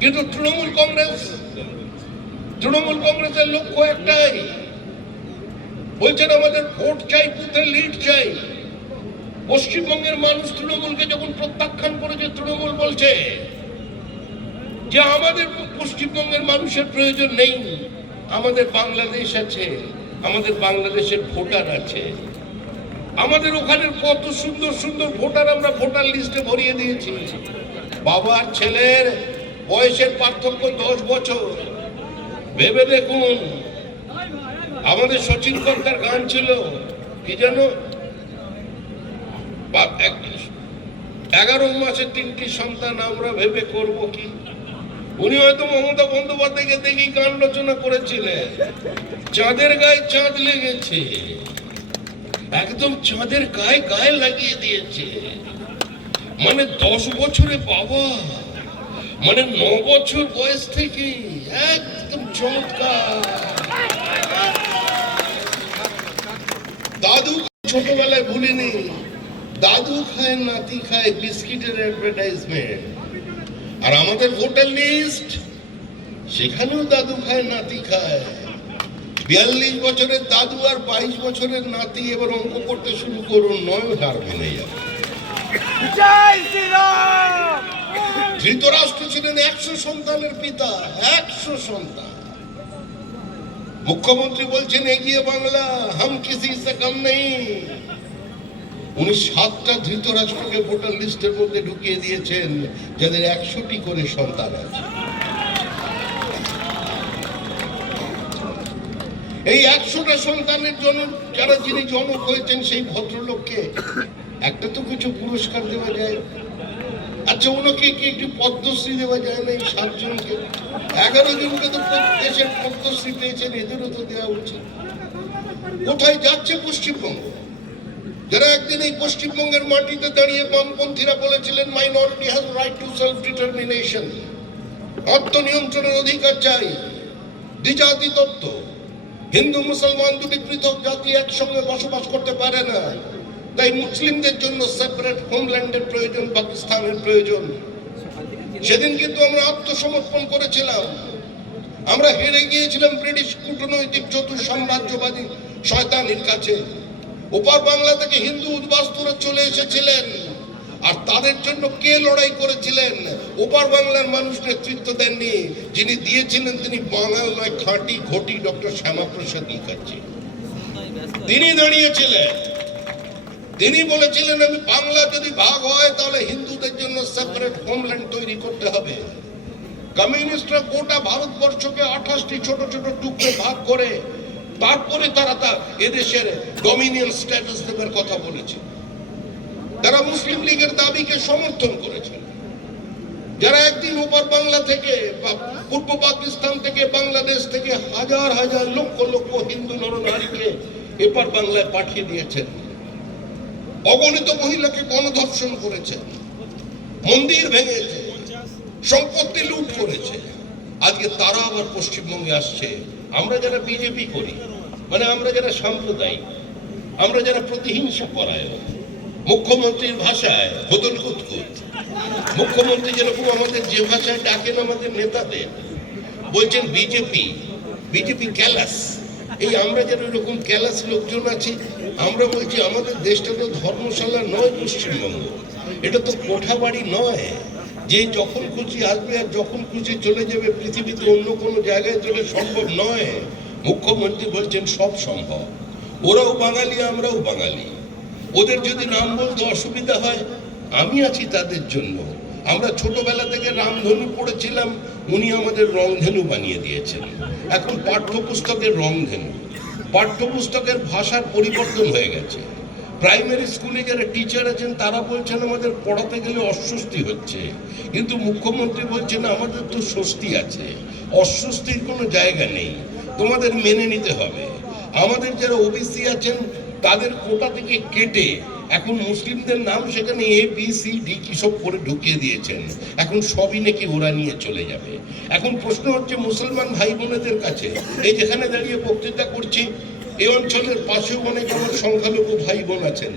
কিন্তু তৃণমূল কংগ্রেসের লক্ষ্য একটাই, বলছেন আমাদের ভোট চাই, বুথে লিড চাই। পশ্চিমবঙ্গের মানুষ তৃণমূলকে যখন প্রত্যাখ্যান করেছে, তৃণমূল বলছে যে আমাদের পশ্চিমবঙ্গের মানুষের প্রয়োজন নেই, আমাদের বাংলাদেশ আছে, আমাদের বাংলাদেশের ভোটার আছে। আমাদের ওখানের কত সুন্দর সুন্দর ভোটার আমরা ভোটার লিস্টে ভরিয়ে দিয়েছি। বাবার ছেলের বয়সের পার্থক্য 10 বছর। ভেবে দেখুন, আমাদের সচিন কর্তার গান ছিল কি যেন, 11 মাসে 3টি সন্তান আমরা ভেবে করব কি। উনি হয়তো মমতা বন্দ্যোপাধ্যায়কে দেখেই গান রচনা করেছিলেন। চাঁদের গায়ে চাঁদ লেগেছে, একদম চাঁদের গায়ে গায়ে লাগিয়ে দিয়েছে। মানে 10 বছরে বাবা, মানে 9 বছর বয়স থেকে একদম চমৎকার। দাদু ছোটবেলায় ভুলিনি, দাদু খায় নাতি খায় বিস্কিটের অ্যাডভার্টাইজমেন্ট। আর আমাদের ভোটার লিস্ট, সেখানেও দাদু খায় নাতি খায়। 42 বছরের দাদু আর 22 বছরের নাতি এবার অঙ্ক করতে শুরু করুন, 9 হার মেনে যাবে। ধৃতরাষ্ট্র ছিলেন 100 সন্তানের পিতা, 100 সন্তান। মুখ্যমন্ত্রী বলছেন এগিয়ে বাংলা, হাম কিসি সে কম নেই। উনি 7টা ধৃতরাষ্ট্রকে ভোটার লিস্টের মধ্যে ঢুকিয়ে দিয়েছেন, যাদের 100টি করে সন্তান আছে। এই 100টা সন্তানের জন্য যিনি জনক হয়েছেন, সেই ভদ্রলোককে একটা তো কিছু পুরস্কার দেওয়া যায়। আচ্ছা, ওনাকে কি একটু পদ্মশ্রী দেওয়া যায় না? এই 7 জনকে, 11 জনকে তো দেশের পদ্মশ্রী পেয়েছেন, এদেরও তো দেওয়া উচিত। কোথায় যাচ্ছে পশ্চিমবঙ্গ? যারা একদিন এই পশ্চিমবঙ্গের মাটিতে দাঁড়িয়ে বামপন্থীরা বলেছিলেন minority has right to self determination, আত্মনিয়ন্ত্রণের অধিকার চাই, দ্বিজাতি তত্ত্ব, হিন্দু মুসলমান দুটি পৃথক জাতি একসঙ্গে বসবাস করতে পারে না, তাই মুসলিমদের জন্য সেপারেট হোমল্যান্ডের প্রয়োজন, পাকিস্তানের প্রয়োজন। সেদিন কিন্তু আমরা আত্মসমর্পণ করেছিলাম, আমরা হেরে গিয়েছিলাম ব্রিটিশ কূটনৈতিক চতুর সাম্রাজ্যবাদী শয়তানির কাছে। ওপার বাংলা থেকে হিন্দু উদ্বাস্তুরা চলে এসেছিলেন, আর তাদের জন্য কে লড়াই করেছিলেন? ওপার বাংলার মানুষ নেতৃত্ব দেননি। যিনি দিয়েছিলেন তিনি বাঙাল নয়, খাঁটি ঘটি ডক্টর শ্যামাপ্রসাদ মুখার্জি। তিনি দাঁড়িয়েছিলেন, তিনি বলেছিলেন আমি বাংলা যদি ভাগ হয় তাহলে হিন্দুদের জন্য সেপারেট হোমল্যান্ড তৈরি করতে হবে। কমিউনিস্টরা গোটা ভারতবর্ষকে 28টি ছোট ছোট টুকরো ভাগ করে তারপরে তারা এদেশের ডমিনিয়ন স্ট্যাটাস দেবার কথা বলেছে। তারা মুসলিম লীগের দাবিকে সমর্থন করেছেন। যারা একদিন ওপার বাংলা থেকে, পূর্ব পাকিস্তান থেকে, বাংলাদেশ থেকে হাজার হাজার লক্ষ লক্ষ হিন্দু নরনারীকে এপার বাংলায় পাঠিয়ে দিয়েছেন, অগণিত মহিলাকে গণধর্ষণ করেছে, মন্দির ভেঙেছে, সম্পত্তি লুট করেছে, আজকে তারা আবার পশ্চিমবঙ্গে আসছে। আমরা যারা বিজেপি করি, মানে আমরা যারা সাম্প্রদায়িক, আমরা যারা প্রতিহিংসা পরায়ণ, মুখ্যমন্ত্রীর ভাষায় হদল কুতকুত, মুখ্যমন্ত্রী যেরকম আমাদের যে ভাষায় ডাকেন আমাদের নেতাদের, বলছেন বিজেপি ক্যালাস। এই আমরা যারা এরকম ক্যালাস লোকজন আছি, আমরা বলছি আমাদের দেশটা তো ধর্মশালা নয়, পশ্চিমবঙ্গ এটা তো কোঠাবাড়ি নয় যে যখন খুশি আসবে আর যখন খুশি চলে যাবে, পৃথিবীতে অন্য কোনো জায়গায় চলে সম্ভব নয়। মুখ্যমন্ত্রী বলছেন সব সম্ভব, ওরাও বাঙালি আমরাও বাঙালি, ওদের যদি নাম বলতে অসুবিধা হয় আমি আছি তাদের জন্য। আমরা ছোটবেলা থেকে রামধনু পড়েছিলাম, উনি আমাদের রংধনু বানিয়ে দিয়েছেন। এখন পাঠ্যপুস্তকের রংধনু, পাঠ্যপুস্তকের ভাষার পরিবর্তন হয়ে গেছে। প্রাইমারি স্কুলে যারা টিচার আছেন তারা বলছেন আমাদের পড়াতে গেলে অস্বস্তি হচ্ছে, কিন্তু মুখ্যমন্ত্রী বলছেন আমাদের তো স্বস্তি আছে, অস্বস্তির কোনো জায়গা নেই, তোমাদের মেনে নিতে হবে। আমাদের যারা ওবিসি আছেন তাদের কোটা থেকে কেটে এখন মুসলিমদের নাম সেখানে ABCD কি সব করে ঢুকিয়ে দিয়েছেন। এখন সবই নাকি ওরা নিয়ে চলে যাবে। এখন প্রশ্ন হচ্ছে মুসলমান ভাই বোনেদের কাছে, এই যেখানে দাঁড়িয়ে বক্তৃতা করছি, এই অঞ্চলের পাশেও অনেক আমার সংখ্যালঘু ভাই বোন আছেন।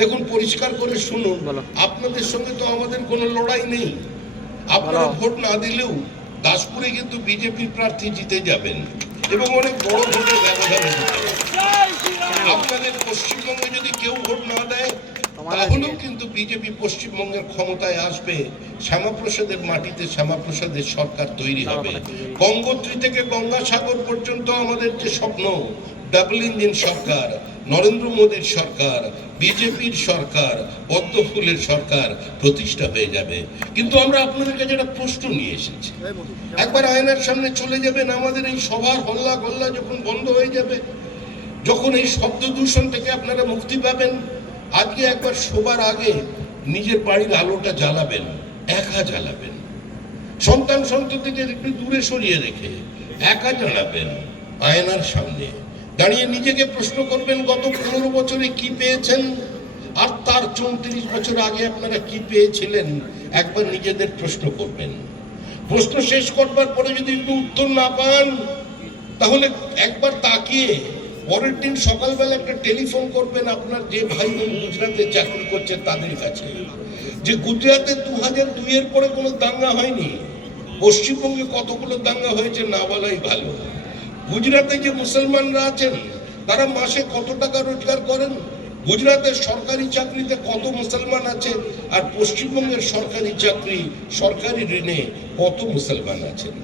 দেখুন, পরিষ্কার করে শুনুন, আপনাদের সঙ্গে তো আমাদের কোনো লড়াই নেই। আপনারা ভোট না দিলেও দাসপুরে কিন্তু বিজেপির প্রার্থী জিতে যাবেন এবং অনেক বড় ভোটের ব্যবধানে আপনাদের পশ্চিমবঙ্গে যদি কেউ ভোট না দেয় তাহলেও কিন্তু বিজেপি পশ্চিমবঙ্গের ক্ষমতায় আসবে। শ্যামাপ্রসাদের মাটিতে শ্যামাপ্রসাদের সরকার তৈরি হবে। গঙ্গোত্রী থেকে গঙ্গাসাগর পর্যন্ত আমাদের যে স্বপ্ন, ডাবল ইঞ্জিন সরকার, নরেন্দ্র মোদীর সরকার, বিজেপির সরকার, পদ্ম ফুলের সরকার প্রতিষ্ঠা হয়ে যাবে। কিন্তু আমরা আপনাদের কাছে একটা প্রশ্ন নিয়ে এসেছি। একবার আয়নার সামনে চলে যাবেন, আমাদের এই সভার হল্লা গল্লা যখন বন্ধ হয়ে যাবে, যখন এই শব্দ দূষণ থেকে আপনারা মুক্তি পাবেন, আজকে একবার শোবার আগে নিজের বাড়ির আলোটা জ্বালাবেন, একা জ্বালাবেন, সন্তান সন্ততিকে একটু দূরে সরিয়ে রেখে একা জ্বালাবেন। আয়নার সামনে দাঁড়িয়ে নিজেকে প্রশ্ন করবেন গত 15 বছরে কি পেয়েছেন আর তার 34 বছর আগে আপনারা কি পেয়েছিলেন। একবার নিজেদের প্রশ্ন করবেন। প্রশ্ন শেষ করবার পরে যদি একটু উত্তর না পান, তাহলে একবার তাকিয়ে পরের দিন সকালবেলা একটা টেলিফোন করবেন আপনার যে ভাই বোন গুজরাটে চাকরি করছে তাদের কাছে, যে গুজরাটে 2002 পরে কোনো দাঙ্গা হয়নি, পশ্চিমবঙ্গে কতগুলো দাঙ্গা হয়েছে না বলাই ভালো। গুজরাটে যে মুসলমানরা আছেন তারা মাসে কত টাকা রোজগার করেন, গুজরাটের সরকারি চাকরিতে কত মুসলমান আছে, আর পশ্চিমবঙ্গের সরকারি চাকরি সরকারি ঋণে কত মুসলমান আছেন।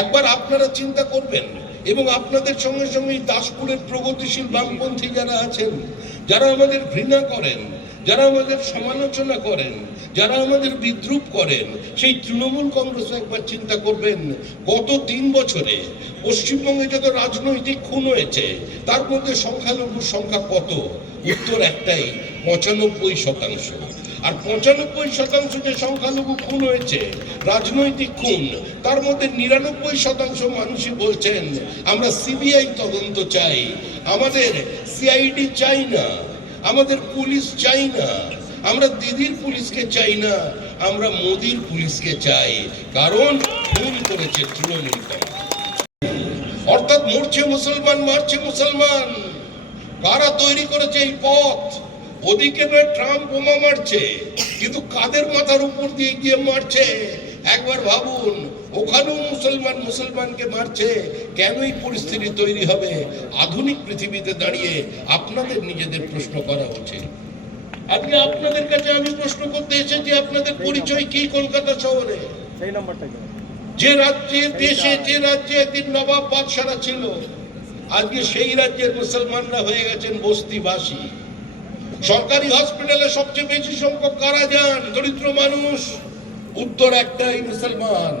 একবার আপনারা চিন্তা করবেন। এবং আপনাদের সঙ্গে সঙ্গে দাসপুরের প্রগতিশীল বামপন্থী যারা আছেন, যারা আমাদের ঘৃণা করেন, যারা আমাদের সমালোচনা করেন, যারা আমাদের বিদ্রুপ করেন, সেই তৃণমূল কংগ্রেস একবার চিন্তা করবেন গত 3 বছরে পশ্চিমবঙ্গে যত রাজনৈতিক খুন হয়েছে তার মধ্যে সংখ্যালঘুর সংখ্যা কত? উত্তর একটাই, 95%। আর 95% যে সংখ্যালঘু খুন হয়েছে রাজনৈতিক খুন, তার মধ্যে 99% মানুষই বলছেন আমরা সিবিআই তদন্ত চাই, আমাদের সিআইডি চাই না, আমাদের পুলিশ চাই না, আমরা দিদির পুলিশকে চাই না, আমরা মোদির পুলিশকে চাই, কারণ খুন করেছে তৃণমূল কংগ্রেস। অর্থাৎ মরছে মুসলমান, মারছে মুসলমান। কারা তৈরি করেছে এই পথ? ওদিকে নয় ট্রাম্প বোমা মারছে, কিন্তু কাদের মাথার উপর দিয়ে গিয়ে মারছে একবার ভাবুন। ওখানেও মুসলমান মুসলমানকে মারছে। কেন এই পরিস্থিতি তৈরি হবে? আধুনিক পৃথিবীতে দাঁড়িয়ে আপনাদের নিজেদের প্রশ্ন করা উচিত। আজকে আপনাদের কাছে আমি প্রশ্ন করতে এসেছি, আপনাদের পরিচয় কি কলকাতা শহরে? যে রাজ্যে দেশে যে রাজ্যে একদিন নবাব বাদশারা ছিল, আজকে সেই রাজ্যের মুসলমানরা হয়ে গেছেন বস্তিবাসী। সরকারি হসপিটালে সবচেয়ে বেশি সংখ্যক কারা যান? দরিদ্র মানুষ। উত্তর একটাই, মুসলমান।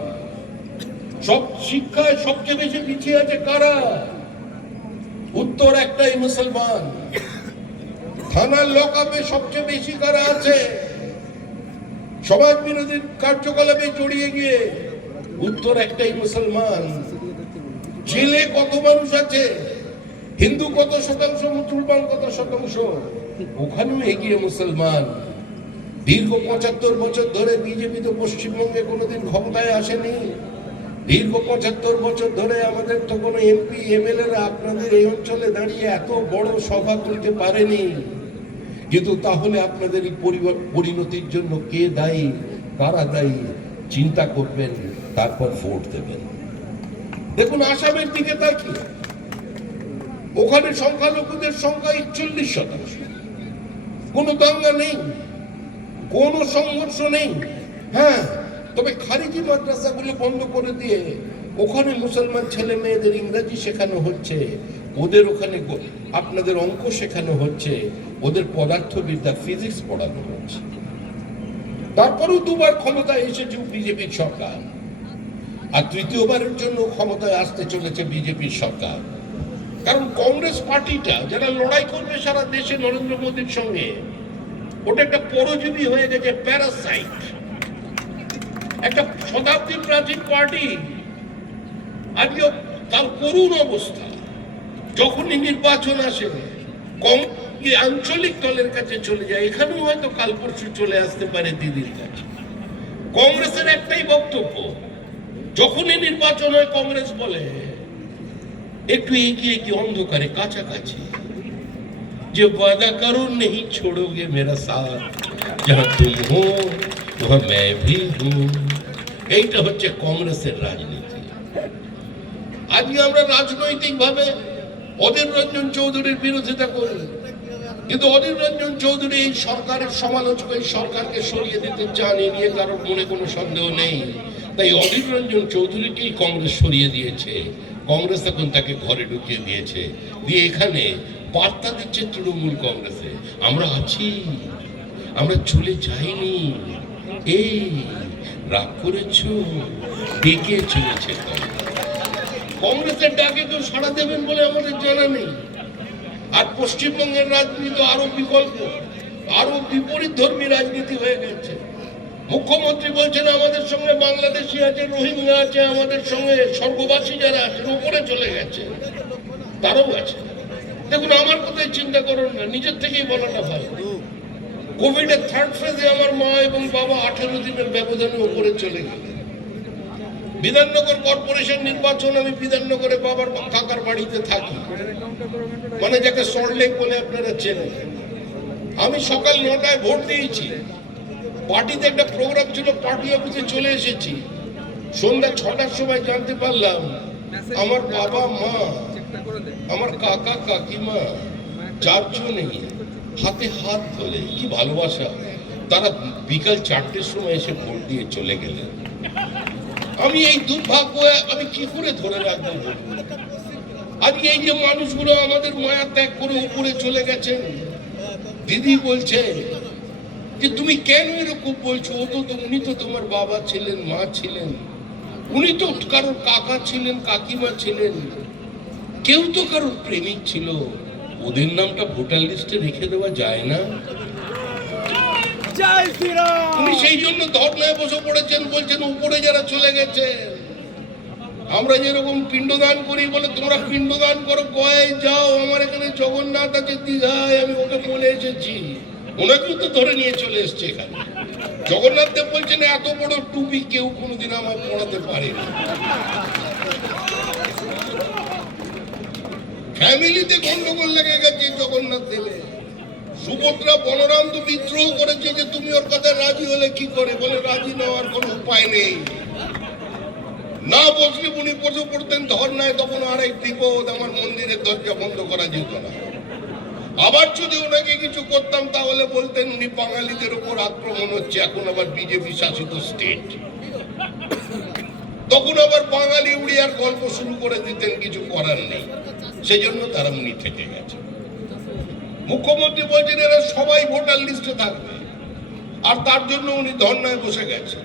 সব শিক্ষায় সবচেয়ে বেশি পিছিয়ে আছে কারা? উত্তর একটাই, মুসলমান। থানার লকআপে সবচেয়ে বেশি কারা আছে? সমাজ বিরোধী কার্যকলাপে জড়িয়ে গিয়ে। উত্তর একটাই, মুসলমান। জেলে কত মানুষ আছে? হিন্দু কত শতাংশ, মুসলমান কত শতাংশ? ওখানেও এগিয়ে মুসলমান। দীর্ঘ 75 বছর ধরে বিজেপি তো পশ্চিমবঙ্গে কোনোদিন ক্ষমতায় আসেনি। দীর্ঘ 75 বছর ধরে আমাদের তো কোনো এমপি এমএলএরা আপনাদের এই অঞ্চলে দাঁড়িয়ে এত বড় সভা করতে পারেনি। কিন্তু তাহলে আপনাদের এই পরিণতির জন্য কে দায়ী, কারা দায়ী চিন্তা করবেন, তারপর ভোট দেবেন। দেখুন আসামের দিকে তাকিয়ে, ওখানে সংখ্যালঘুদের সংখ্যা 41%। কোনো দাঙ্গা নেই, কোনো সংঘর্ষ নেই। হ্যাঁ, তবে খারিজি মাদ্রাসাগুলো বন্ধ করে দিয়ে ওখানে মুসলমান ছেলে মেয়েদের ইংরেজি শেখানো হচ্ছে, ওদের ওখানে আপনাদের অঙ্ক শেখানো হচ্ছে, ওদের পদার্থবিদ্যা ফিজিক্স পড়ানো হচ্ছে। তারপরেও 2বার ক্ষমতায় এসেছে বিজেপির সরকার, আর 3য়বারের জন্য ক্ষমতায় আসতে চলেছে বিজেপির সরকার। কারণ কংগ্রেস পার্টিটা যারা লড়াই করবে সারা দেশে নরেন্দ্র মোদীর সঙ্গে, ওটা একটা পরজীবী হয়ে গেছে, প্যারাসাইট, একটা শতাব্দী প্রাচীন পার্টি। আজকে তার করুণ অবস্থা। যখনই নির্বাচন আসে আঞ্চলিক দলের কাছে চলে যায়, এখানেও হয়তো কাল পরশু চলে আসতে পারে দিদির কাছে। কংগ্রেসের একটাই বক্তব্য, যখনই নির্বাচন হয় কংগ্রেস বলে একটু এগিয়ে গিয়ে অন্ধকারে কাছাকাছি, যে वादा करो नहीं छोड़ोगे मेरा साथ, जहां तुम हो वहां मैं भी हूं, এইটা হচ্ছে কংগ্রেসের রাজনীতি। আজকে আমরা রাজনৈতিক ভাবে অধীর রঞ্জন চৌধুরীর বিরোধিতা করলেন, কিন্তু অধীর রঞ্জন চৌধুরী এই সরকারের সমালোচক, এই সরকারকে সরিয়ে দিতে চান, এ নিয়ে কারোর মনে কোনো সন্দেহ নেই। তাই অধীর রঞ্জন চৌধুরীকেই কংগ্রেস সরিয়ে দিয়েছে, কংগ্রেস এখন তাকে ঘরে ঢুকিয়ে দিয়েছে, দিয়ে এখানে বার্তা দিচ্ছে তৃণমূল কংগ্রেসে, আমরা আছি, আমরা চলে যাইনি, এই রাগ করেছ, ডেকে চলেছে। কংগ্রেসের ডাকে কেউ সাড়া দেবেন বলে আমাদের জানা নেই। আর পশ্চিমবঙ্গের রাজনীতি আরো বিকল্প, আরো বিপরীত ধর্মী রাজনীতি হয়ে গেছে। মুখ্যমন্ত্রী বলছেন আমাদের সঙ্গে বাংলাদেশি আছে, রোহিঙ্গা আছে, আমাদের সঙ্গে স্বর্গবাসী যারা আছেন উপরে চলে গেছে, তারাও আছে। দেখুন, আমার কথাই চিন্তা করুন না, নিজের থেকেই বলাটা ভালো। কোভিডের থার্ড ফেজে আমার মা এবং বাবা 18 দিনের ব্যবধানে উপরে চলে গেলেন। বিধাননগর কর্পোরেশন নির্বাচন, আমি বিধাননগরে বাবার কাকার বাড়িতে থাকি, মানে যাকে সল্টলেক বলে আপনারা চেনেন। আমি সকাল 9টায় ভোট দিয়েছি, পার্টিতে একটা প্রোগ্রাম ছিল, পার্টি অফিসে চলে এসেছি। সন্ধ্যা 6টার সময় জানতে পারলাম আমার বাবা মা, আমার কাকা কাকিমা 4 জনেই হাতে হাত ধরে, কি ভালোবাসা, তারা বিকাল 4টের সময় এসে ভোট দিয়ে চলে গেলেন। আমি এই দুর্ভাগ্য আমি কি করে ধরে রাখবো? আজকে এই যে মানুষগুলো আমাদের মায়া ত্যাগ করে উপরে চলে গেছেন, দিদি বলছে যে তুমি কেন এরকম বলছো, উনি তো তোমার বাবা ছিলেন, মা ছিলেন, উনি তো কারোর কাকা ছিলেন, কাকিমা ছিলেন, কেউ তো কারোর প্রেমিক ছিল, ওদের নামটা ভোটার লিস্টে রেখে দেওয়া যায় না? উনি সেই জন্য ধর্নায় বসে পড়েছেন, বলছেন উপরে যারা চলে গেছে, আমরা যেরকম পিণ্ডদান করি বলে তোমরা পিণ্ডদান করো, গয়ে যাও, আমার এখানে জগন্নাথ আছে দীঘায়, আমি ওকে বলে এসেছি, ওনাকেও তো ধরে নিয়ে চলে এসছে এখানে। জগন্নাথ দেব বলছেন এত বড় টুপি কেউ কোনোদিন আমার পড়াতে পারেনি। ফ্যামিলিতে গন্ডগোল লেগে গেছে জগন্নাথ দেবের। সুভদ্রা বলরাম তো বিদ্রোহ করেছে যে তুমি ওর কথা রাজি হলে কি করে, বলে রাজি নেওয়ার কোনো উপায় নেই, না বসলে উনি বসে পড়তেন ধর্নায়, তখন আর এক বিপদ, আমার মন্দিরের দরজা বন্ধ করা যেত না। আবার যদি ওনাকে কিছু করতাম তাহলে বলতেন উনি বাঙালিদের উপর আক্রমণ হচ্ছে, এখন আবার বিজেপি শাসিত স্টেট, তখন আবার বাঙালি উড়িয়ার গল্প শুরু করে দিতেন, কিছু করার নেই, সেজন্য তারা উনি থেকে গেছে। মুখ্যমন্ত্রী বলছেন এরা সবাই ভোটার লিস্টে থাকবে, আর তার জন্য উনি ধর্নায় বসে গেছেন।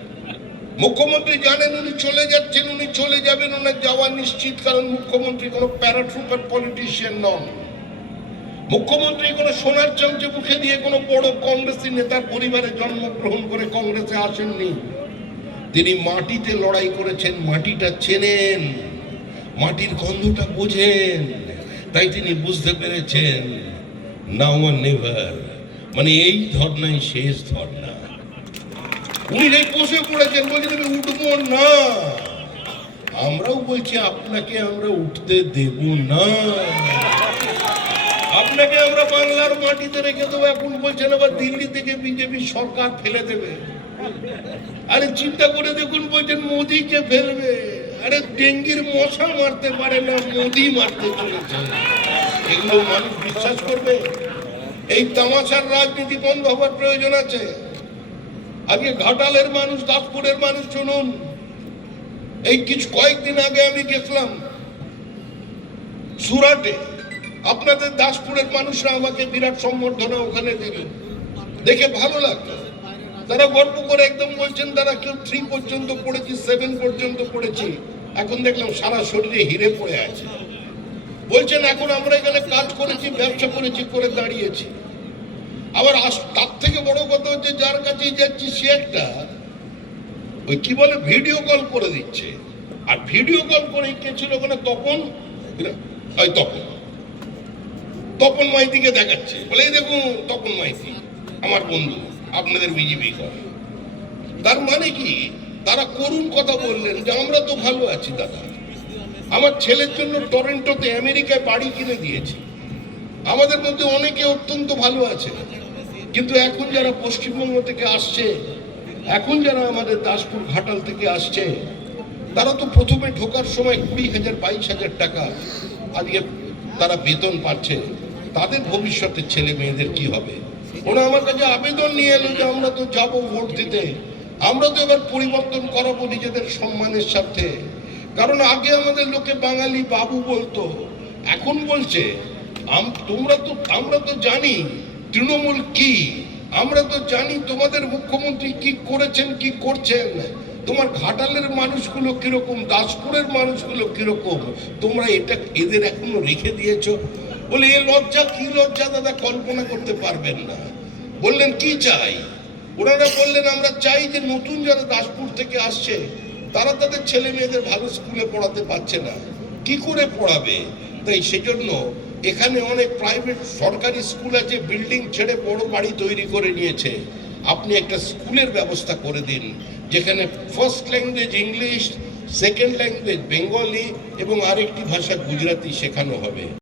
মুখ্যমন্ত্রী জানেন উনি চলে যাচ্ছেন, উনি চলে যাবেন, ওনার যাওয়া নিশ্চিত, কারণ মুখ্যমন্ত্রী কোনো প্যারাট্রুপার পলিটিশিয়ান নন। মুখ্যমন্ত্রী কোনো সোনার চামচে মুখে দিয়ে কোনো বড় কংগ্রেসী নেতার পরিবারে জন্মগ্রহণ করে কংগ্রেসে আসেননি। তিনি মাটিতে লড়াই করেছেন, মাটিটা চেনেন, মাটির গন্ধটা বোঝেন, তাই তিনি বুঝতে পেরেছেন নাও আর নেভার, মানে এই ধর্নাই শেষ ধর্না। উনি বসে পড়েছেন, বলছেন আমি উঠবো না, আমরাও বলছি আপনাকে আমরা উঠতে দেব না, আপনাকে আমরা বাংলার মাটিতে রেখে দেবো। এখন বলছেন আবার দিল্লি থেকে বিজেপি সরকার ফেলে দেবে। আরে চিন্তা করে দেখুন, বলছেন মোদিকে ফেলবে, আরে ডেঙ্গির মশা মারতে পারে না, মোদি মারতে চলেছে। এগুলো মানুষ বিশ্বাস করবে? এই তামাশার রাজনীতি বন্ধ হবার প্রয়োজন আছে। আজকে ঘাটালের মানুষ, দাসপুরের মানুষ শুনুন, এই কয়েকদিন আগে আমি গেছিলাম সুরাটে, আপনাদের দাসপুরের মানুষরা আমাকে বিরাট সম্বর্ধনা ওখানে দিল, দেখে ভালো লাগলো। তারা গল্প করে একদম বলছেন তারা কেউ 3 পর্যন্ত পড়েছি, 7 পর্যন্ত পড়েছি, এখন দেখলাম সারা শরীরে হিরে পড়ে আছে। বলছেন এখন আমরা এখানে কাজ করেছি, ব্যবসা করেছি, করে দাঁড়িয়েছি। আবার তার থেকে বড় কথা হচ্ছে যার কাছেই যাচ্ছি সে একটা ওই কি বলে ভিডিও কল করে দিচ্ছে, আর ভিডিও কল করে কে ছিল ওখানে, তপন মাইতিকে দেখাচ্ছে, বলে এই দেখুন তপন মাইতি আমার বন্ধু, আপনাদের বিজেপি করে। তার মানে কি, তারা করুণ কথা বললেন যে আমরা তো ভালো আছি দাদা, আমার ছেলের জন্য টরেন্টোতে আমেরিকায় বাড়ি কিনে দিয়েছি, আমাদের মধ্যে অনেকে অত্যন্ত ভালো আছে, কিন্তু এখন যারা পশ্চিমবঙ্গ থেকে আসছে এখন যারা আমাদের দাসপুর ঘাটাল থেকে আসছে তারা তো প্রথমে ঢোকার সময় 20,000 22,000 টাকা আজকে তারা বেতন পাচ্ছে। তাদের ভবিষ্যতের ছেলে মেয়েদের কি হবে? ওরা আমার কাছে আবেদন নিয়ে এলো যে আমরা তো যাব ভোট দিতে, আমরা তো এবার পরিবর্তন করাবো নিজেদের সম্মানের সাথে। কারণ আগে আমাদের লোকে বাঙালি বাবু বলতো, এখন বলছে আমরা তো জানি তৃণমূল কি, আমরা তো জানি তোমাদের মুখ্যমন্ত্রী কি করেছেন কি করছেন, তোমার ঘাটালের মানুষগুলো কিরকম, দাসপুরের মানুষগুলো কিরকম, তোমরা এটা এদের এখনো রেখে দিয়েছো। বলে এ লজ্জা কি লজ্জা দাদা কল্পনা করতে পারবেন না। বললেন কি চাই? ওনারা বললেন আমরা চাই যে নতুন যারা দাসপুর থেকে আসছে তারা তাদের ছেলে মেয়েদের ভালো স্কুলে পড়াতে পারছে না, কি করে পড়াবে? তাই সেজন্য এখানে অনেক প্রাইভেট সরকারি স্কুল আছে, বিল্ডিং ছেড়ে বড় বাড়ি তৈরি করে নিয়েছে। আপনি একটা স্কুলের ব্যবস্থা করে দিন যেখানে first language English, second language Bengali এবং আরেকটি ভাষা গুজরাটি শেখানো হবে।